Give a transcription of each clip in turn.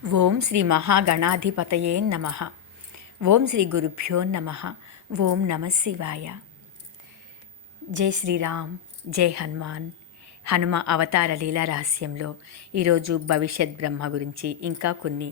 ఓం శ్రీ మహాగణాధిపతయే నమ. ఓం శ్రీ గురుభ్యో నమ. ఓం నమ శివాయ. జై శ్రీరామ్, జై హనుమాన్. హనుమ అవతార లీలా రహస్యంలో ఈరోజు భవిష్యత్ బ్రహ్మ గురించి ఇంకా కొన్ని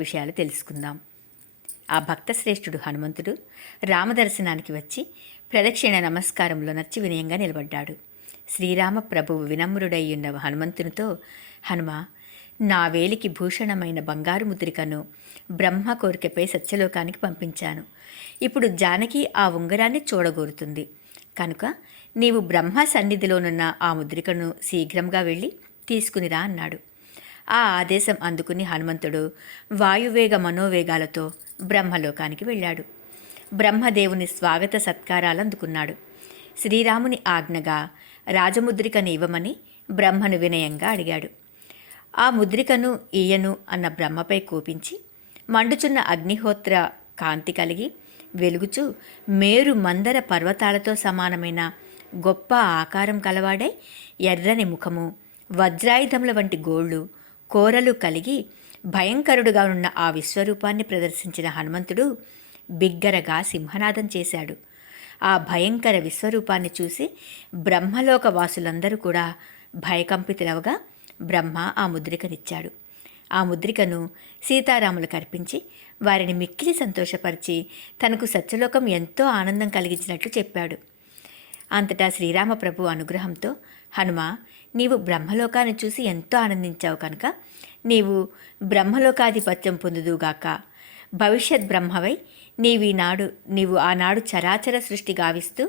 విషయాలు తెలుసుకుందాం. ఆ భక్త శ్రేష్ఠుడు హనుమంతుడు రామదర్శనానికి వచ్చి ప్రదక్షిణ నమస్కారంలో నచ్చి వినయంగా నిలబడ్డాడు. శ్రీరామ ప్రభువు వినమ్రుడయ్యున్న హనుమంతునితో, హనుమ, నా వేలికి భూషణమైన బంగారు ముద్రికను బ్రహ్మ కోరికపై సత్యలోకానికి పంపించాను. ఇప్పుడు జానకి ఆ ఉంగరాన్ని చూడగోరుతుంది కనుక నీవు బ్రహ్మ సన్నిధిలోనున్న ఆ ముద్రికను శీఘ్రంగా వెళ్ళి తీసుకునిరా అన్నాడు. ఆ ఆదేశం అందుకుని హనుమంతుడు వాయువేగ మనోవేగాలతో బ్రహ్మలోకానికి వెళ్ళాడు. బ్రహ్మదేవుని స్వాగత సత్కారాలు అందుకున్నాడు. శ్రీరాముని ఆజ్ఞగా రాజముద్రికను ఇవ్వమని బ్రహ్మను వినయంగా అడిగాడు. ఆ ముద్రికను ఈయను అన్న బ్రహ్మపై కోపించి మండుచున్న అగ్నిహోత్ర కాంతి కలిగి వెలుగుచూ మేరు మందర పర్వతాలతో సమానమైన గొప్ప ఆకారం కలవాడై ఎర్రని ముఖము, వజ్రాయుధముల వంటి గోళ్ళు, కోరలు కలిగి భయంకరుడుగా ఉన్న ఆ విశ్వరూపాన్ని ప్రదర్శించిన హనుమంతుడు బిగ్గరగా సింహనాదం చేశాడు. ఆ భయంకర విశ్వరూపాన్ని చూసి బ్రహ్మలోక వాసులందరూ కూడా భయకంపితులవగా బ్రహ్మ ఆ ముద్రికనిచ్చాడు. ఆ ముద్రికను సీతారాములకు అర్పించి వారిని మిక్కిలి సంతోషపరిచి తనకు సత్యలోకం ఎంతో ఆనందం కలిగించినట్లు చెప్పాడు. అంతటా శ్రీరామప్రభు అనుగ్రహంతో, హనుమ, నీవు బ్రహ్మలోకాన్ని చూసి ఎంతో ఆనందించావు కనుక నీవు బ్రహ్మలోకాధిపత్యం పొందుదుగాక. భవిష్యత్ బ్రహ్మవై నీవు ఆనాడు చరాచర సృష్టి గావిస్తూ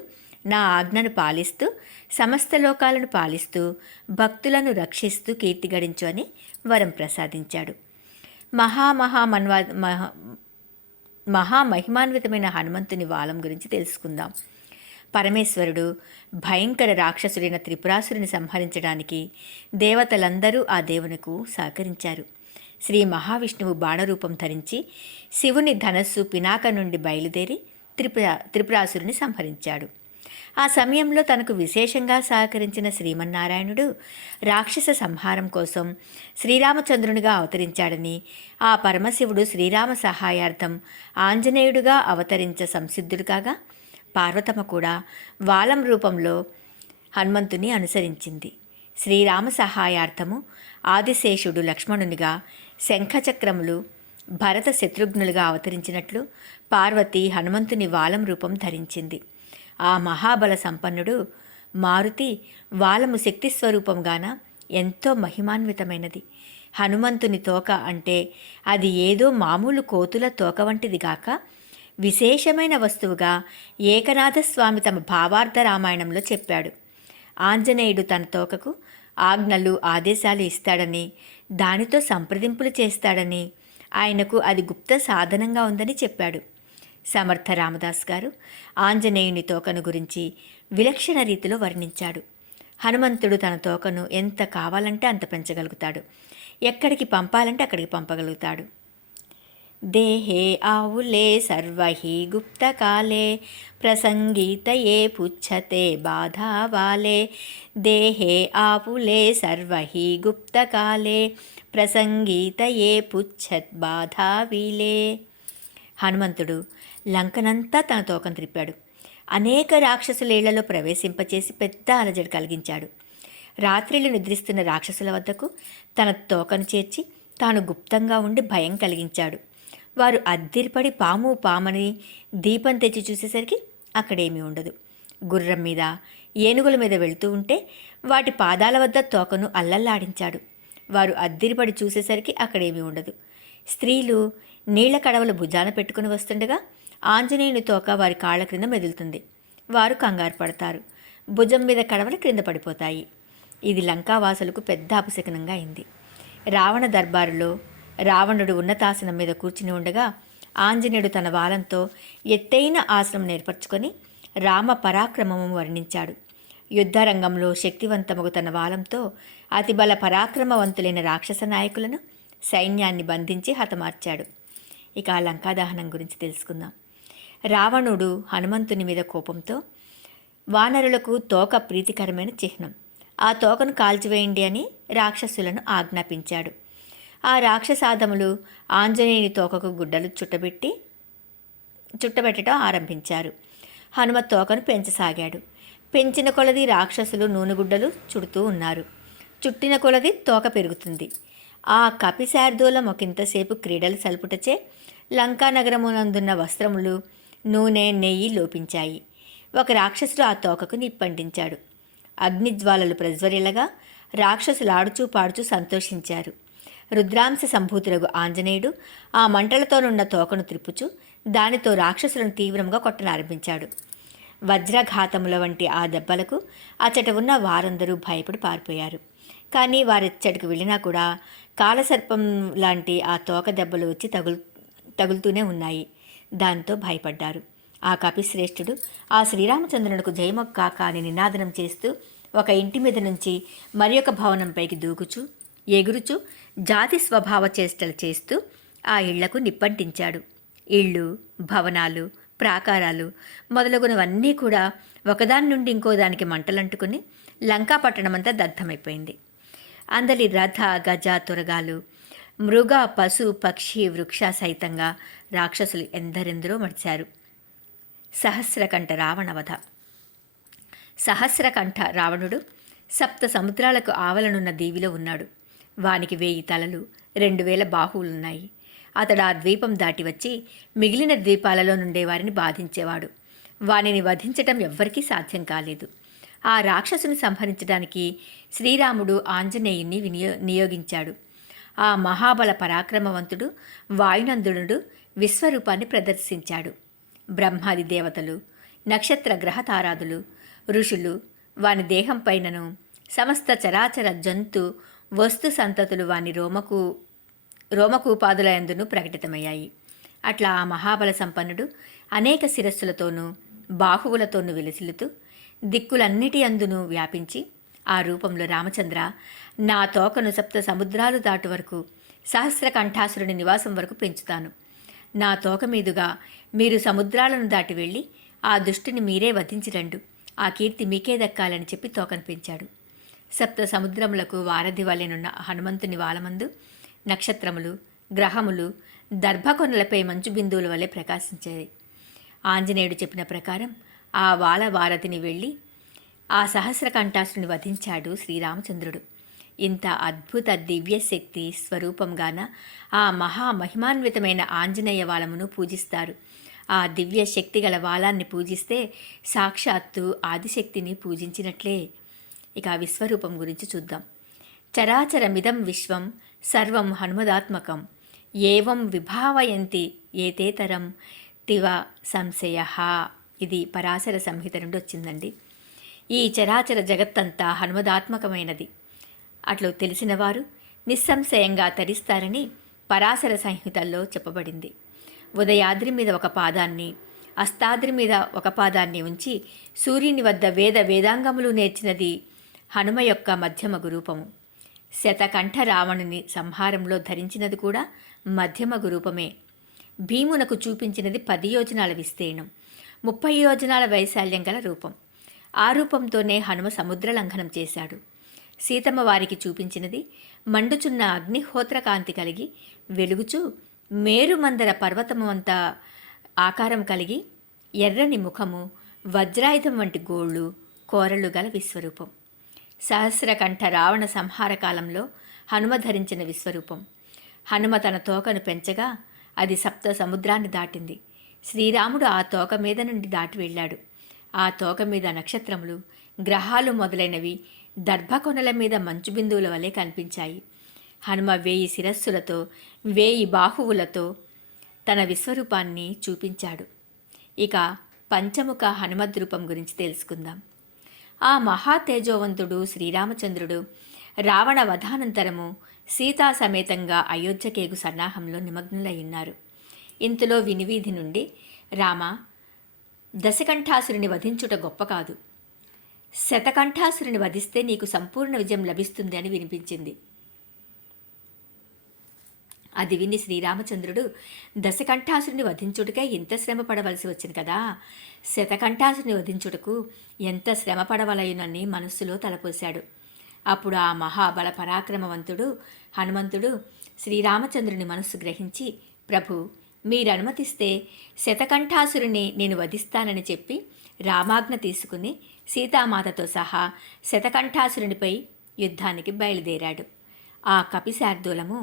నా ఆజ్ఞను పాలిస్తూ సమస్త లోకాలను పాలిస్తూ భక్తులను రక్షిస్తూ కీర్తి గడించు అని వరం ప్రసాదించాడు. మహామహిమాన్వితమైన హనుమంతుని వాలం గురించి తెలుసుకుందాం. పరమేశ్వరుడు భయంకర రాక్షసుడైన త్రిపురాసురుని సంహరించడానికి దేవతలందరూ ఆ దేవునకు సహకరించారు. శ్రీ మహావిష్ణువు బాణరూపం ధరించి శివుని ధనస్సు పినాక నుండి బయలుదేరి త్రిపురాసురుని సంహరించాడు. ఆ సమయంలో తనకు విశేషంగా సహకరించిన శ్రీమన్నారాయణుడు రాక్షస సంహారం కోసం శ్రీరామచంద్రునిగా అవతరించాడని, ఆ పరమశివుడు శ్రీరామ సహాయార్థం ఆంజనేయుడుగా అవతరించ సంసిద్ధుడు కాగా పార్వతమ్మ కూడా వాలం రూపంలో హనుమంతుని అనుసరించింది. శ్రీరామ సహాయార్థము ఆదిశేషుడు లక్ష్మణునిగా, శంఖచక్రములు భరత శత్రుఘ్నులుగా అవతరించినట్లు పార్వతి హనుమంతుని వాలం రూపం ధరించింది. ఆ మహాబల సంపన్నుడు మారుతి వాలము శక్తి స్వరూపంగాన ఎంతో మహిమాన్వితమైనది. హనుమంతుని తోక అంటే అది ఏదో మామూలు కోతుల తోక వంటిది గాక విశేషమైన వస్తువుగా ఏకనాథస్వామి తమ భావార్థ రామాయణంలో చెప్పాడు. ఆంజనేయుడు తన తోకకు ఆజ్ఞలు ఆదేశాలు ఇస్తాడని, దానితో సంప్రదింపులు చేస్తాడని, ఆయనకు అది గుప్త సాధనంగా ఉందని చెప్పాడు. సమర్థ రామదాస్ గారు ఆంజనేయుని తోకను గురించి విలక్షణ రీతిలో వర్ణించాడు. హనుమంతుడు తన తోకను ఎంత కావాలంటే అంత పెంచగలుగుతాడు, ఎక్కడికి పంపాలంటే అక్కడికి పంపగలుగుతాడు. దేహే ఆవులే సర్వహి గుప్తకాలే ప్రసంగీతయే పుచ్చతే బాధావాలే. దేహే ఆవులే సర్వహి గుప్తకాలే ప్రసంగీతయే పుచ్చత్ బాధావిలే. హనుమంతుడు లంకనంతా తన తోకను త్రిప్పాడు. అనేక రాక్షసులేళ్లలో ప్రవేశింపచేసి పెద్ద అలజడి కలిగించాడు. రాత్రిళ్ళు నిద్రిస్తున్న రాక్షసుల వద్దకు తన తోకను చేర్చి తాను గుప్తంగా ఉండి భయం కలిగించాడు. వారు అద్దిరిపడి పామని దీపం తెచ్చి చూసేసరికి అక్కడేమీ ఉండదు. గుర్రం మీద, ఏనుగుల మీద వెళుతూ ఉంటే వాటి పాదాల వద్ద తోకను అల్లల్లాడించాడు. వారు అద్దిరిపడి చూసేసరికి అక్కడేమీ ఉండదు. స్త్రీలు నీళ్ల కడవలు భుజాన పెట్టుకుని వస్తుండగా ఆంజనేయుని తోక వారి కాళ్ల క్రింద మెదులుతుంది. వారు కంగారు పడతారు. భుజం మీద కడవలు క్రింద పడిపోతాయి. ఇది లంకావాసులకు పెద్ద అపశకనంగా అయింది. రావణ దర్బారులో రావణుడు ఉన్నతాసనం మీద కూర్చుని ఉండగా ఆంజనేయుడు తన వాలంతో ఎత్తైన ఆసనం ఏర్పరచుకొని రామ పరాక్రమము వర్ణించాడు. యుద్ధరంగంలో శక్తివంతముగు తన వాలంతో అతిబల పరాక్రమవంతులైన రాక్షస నాయకులను, సైన్యాన్ని బంధించి హతమార్చాడు. ఇక ఆ లంకాదహనం గురించి తెలుసుకుందాం. రావణుడు హనుమంతుని మీద కోపంతో, వానరులకు తోక ప్రీతికరమైన చిహ్నం, ఆ తోకను కాల్చివేయండి అని రాక్షసులను ఆజ్ఞాపించాడు. ఆ రాక్షసాదములు ఆంజనేయుని తోకకు గుడ్డలు చుట్టబెట్టడం ఆరంభించారు. హనుమ తోకను పెంచసాగాడు. పెంచిన కొలది రాక్షసులు నూనెగుడ్డలు చుడుతూ ఉన్నారు. చుట్టిన కొలది తోక పెరుగుతుంది. ఆ కపిశార్దూలం ఒకంతసేపు క్రీడలు సల్పుటచే లంకానగరమునందున్న వస్త్రములు నూనె నెయ్యి లోపించాయి. ఒక రాక్షసుడు ఆ తోకకు నిప్పంటించాడు. అగ్నిజ్వాలలు ప్రజ్వరిల్లగా రాక్షసులు ఆడుచూ పాడుచూ సంతోషించారు. రుద్రాంశ సంభూతులకు ఆంజనేయుడు ఆ మంటలతోనున్న తోకను త్రిప్పుచు దానితో రాక్షసులను తీవ్రంగా కొట్టనారంభించాడు. వజ్రఘాతముల వంటి ఆ దెబ్బలకు అచ్చట ఉన్న వారందరూ భయపడి పారిపోయారు. కానీ వారెచ్చటికి వెళ్ళినా కూడా కాలసర్పం లాంటి ఆ తోక దెబ్బలు వచ్చి తగులుతూనే ఉన్నాయి. దాంతో భయపడ్డారు. ఆ కపిశ్రేష్ఠుడు ఆ శ్రీరామచంద్రునికి జయమొక్కాక అని నినాదనం చేస్తూ ఒక ఇంటి మీద నుంచి మరి ఒక భవనంపైకి దూకుచు ఎగురుచు జాతి స్వభావ చేష్టలు చేస్తూ ఆ ఇళ్లకు నిప్పంటించాడు. ఇళ్ళు, భవనాలు, ప్రాకారాలు మొదలగునవన్నీ కూడా ఒకదాని నుండి ఇంకో దానికి మంటలంటుకుని లంకా పట్టణమంతా దగ్ధమైపోయింది. అందలి రథ, గజ, తురగాలు, మృగ, పశు, పక్షి, వృక్ష సహితంగా రాక్షసులు ఎందరెందరో మడిచారు. సహస్రకంఠ రావణవధ. సహస్రకంఠ రావణుడు సప్త సముద్రాలకు ఆవలనున్న దీవిలో ఉన్నాడు. వానికి 1000 తలలు, 2000 బాహువులున్నాయి. అతడు ఆ ద్వీపం దాటి వచ్చి మిగిలిన ద్వీపాలలో నుండే వారిని బాధించేవాడు. వానిని వధించటం ఎవ్వరికీ సాధ్యం కాలేదు. ఆ రాక్షసుని సంహరించడానికి శ్రీరాముడు ఆంజనేయుని నియోగించాడు. ఆ మహాబల పరాక్రమవంతుడు వాయునందునుడు విశ్వరూపాన్ని ప్రదర్శించాడు. బ్రహ్మాది దేవతలు, నక్షత్ర గ్రహ తారాదులు, ఋషులు వాని దేహంపైనను సమస్త చరాచర జంతు వస్తు సంతతులు వాని రోమకూపాదులయందును ప్రకటితమయ్యాయి. అట్లా ఆ మహాబల సంపన్నుడు అనేక శిరస్సులతోనూ బాహువులతోనూ విలసిల్లుతూ దిక్కులన్నిటి అందును వ్యాపించి ఆ రూపంలో రామచంద్ర, నా తోకను సప్త సముద్రాలు దాటు వరకు సహస్రకంఠాసురుని నివాసం వరకు పెంచుతాను. నా తోక మీదుగా మీరు సముద్రాలను దాటి వెళ్ళి ఆ దుష్టిని మీరే వధించిరండు. ఆ కీర్తి మీకే దక్కాలని చెప్పి తోకను పెంచాడు. సప్త సముద్రములకు వారధి వలెనున్న హనుమంతుని వాలమందు నక్షత్రములు, గ్రహములు దర్భకొనలపై మంచు బిందువుల వలె ప్రకాశించాయి. ఆంజనేయుడు చెప్పిన ప్రకారం ఆ వారధిని వెళ్ళి ఆ సహస్రకంఠాసుని వధించాడు శ్రీరామచంద్రుడు. ఇంత అద్భుత దివ్యశక్తి స్వరూపంగాన ఆ మహామహిమాన్వితమైన ఆంజనేయ వాలమును పూజిస్తారు. ఆ దివ్య శక్తి గల వాలాన్ని పూజిస్తే సాక్షాత్తు ఆదిశక్తిని పూజించినట్లే. ఇక ఆ విశ్వరూపం గురించి చూద్దాం. చరాచరమిదం విశ్వం సర్వం హనుమదాత్మకం ఏవం విభావయంతి ఏతేతరం తివ సంశయ. ఇది పరాశర సంహిత నుండి వచ్చిందండి. ఈ చరాచర జగత్తంతా హనుమదాత్మకమైనది అట్లు తెలిసినవారు నిస్సంశయంగా తరిస్తారని పరాశర సంహితల్లో చెప్పబడింది. ఉదయాద్రి మీద ఒక పాదాన్ని, అస్తాద్రి మీద ఒక పాదాన్ని ఉంచి సూర్యుని వద్ద వేదాంగములు నేర్చినది హనుమ యొక్క మధ్యమగు రూపము. శతకంఠ రావణుని సంహారంలో ధరించినది కూడా మధ్యమగు రూపమే. భీమునకు చూపించినది 10 యోజనాల విస్తీర్ణం, 30 యోజనాల వైశాల్యం గల రూపం. ఆ రూపంతోనే హనుమ సముద్ర లంఘనం చేశాడు. సీతమ్మ వారికి చూపించినది మండుచున్న అగ్నిహోత్ర కాంతి కలిగి వెలుగుచూ మేరుమందర పర్వతమంత ఆకారం కలిగి ఎర్రని ముఖము, వజ్రాయుధం వంటి గోళ్ళు, కోరలు గల విశ్వరూపం. సహస్రకంఠ రావణ సంహార కాలంలో హనుమ ధరించిన విశ్వరూపం. హనుమ తన తోకను పెంచగా అది సప్త సముద్రాన్ని దాటింది. శ్రీరాముడు ఆ తోక మీద నుండి దాటి వెళ్ళాడు. ఆ తోక మీద నక్షత్రములు, గ్రహాలు మొదలైనవి దర్భకొనల మీద మంచు బిందువుల వలె కనిపించాయి. హనుమ 1000 శిరస్సులతో 1000 బాహువులతో తన విశ్వరూపాన్ని చూపించాడు. ఇక పంచముఖ హనుమద్రూపం గురించి తెలుసుకుందాం. ఆ మహాతేజోవంతుడు శ్రీరామచంద్రుడు రావణ వధానంతరము సీతా సమేతంగా అయోధ్యకేగు సన్నాహంలో నిమగ్నులయ్యున్నారు. ఇంతలో వినివీధి నుండి రామ, దశకంఠాసురుని వధించుట గొప్ప కాదు, శతకంఠాసురుని వధిస్తే నీకు సంపూర్ణ విజయం లభిస్తుంది అని వినిపించింది. అది విని శ్రీరామచంద్రుడు దశకంఠాసురుని వధించుటకే ఇంత శ్రమ పడవలసి వచ్చింది కదా, శతకంఠాసురుని వధించుటకు ఎంత శ్రమ పడవలయునని మనస్సులో తలపోశాడు. అప్పుడు ఆ మహాబల పరాక్రమవంతుడు హనుమంతుడు శ్రీరామచంద్రుని మనస్సు గ్రహించి, ప్రభు మీరు అనుమతిస్తే శతకంఠాసురుని నేను వధిస్తానని చెప్పి రామాజ్ఞ తీసుకుని సీతామాతతో సహా శతకంఠాసురునిపై యుద్ధానికి బయలుదేరాడు. ఆ కపిశార్దూలము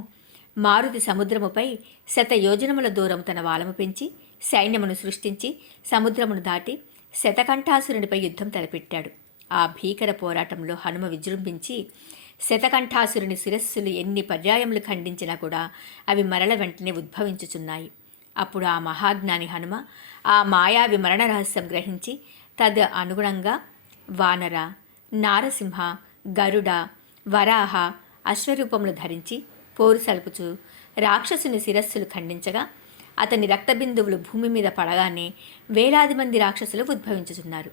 మారుతి సముద్రముపై శతయోజనముల దూరం తన వాలము పెంచి సైన్యమును సృష్టించి సముద్రమును దాటి శతకంఠాసురునిపై యుద్ధం తలపెట్టాడు. ఆ భీకర పోరాటంలో హనుమ విజృంభించి శతకంఠాసురుని శిరస్సులు ఎన్ని పర్యాయములు ఖండించినా కూడా అవి మరల వెంటనే ఉద్భవించుచున్నాయి. అప్పుడు ఆ మహాజ్ఞాని హనుమ ఆ మాయావి మరణ రహస్యం గ్రహించి తద్ అనుగుణంగా వానర, నారసింహ, గరుడ, వరాహ, అశ్వరూపములు ధరించి పోరు సలుపుచు రాక్షసుని శిరస్సులు ఖండించగా అతని రక్తబిందువులు భూమి మీద పడగానే వేలాది మంది రాక్షసులు ఉద్భవించుచున్నారు.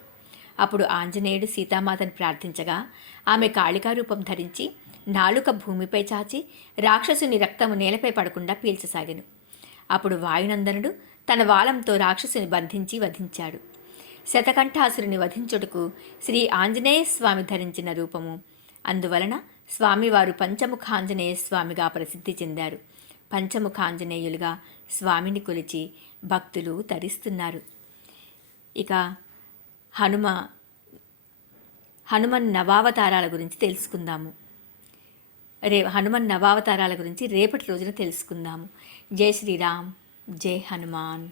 అప్పుడు ఆంజనేయుడు సీతామాతను ప్రార్థించగా ఆమె కాళికా రూపం ధరించి నాలుక భూమిపై చాచి రాక్షసుని రక్తము నేలపై పడకుండా పీల్చసాగెను. అప్పుడు వాయునందనుడు తన వాలంతో రాక్షసుని బంధించి వధించాడు. శతకంఠాసురుని వధించుటకు శ్రీ ఆంజనేయ స్వామి ధరించిన రూపము. అందువలన స్వామివారు పంచముఖాంజనేయ స్వామిగా ప్రసిద్ధి చెందారు. పంచముఖాంజనేయులుగా స్వామిని కొలిచి భక్తులు తరిస్తున్నారు. ఇక హనుమన్ నవావతారాల గురించి తెలుసుకుందాము. హనుమన్ నవావతారాల గురించి రేపటి రోజున తెలుసుకుందాము. జై శ్రీరామ్, జై హనుమాన్.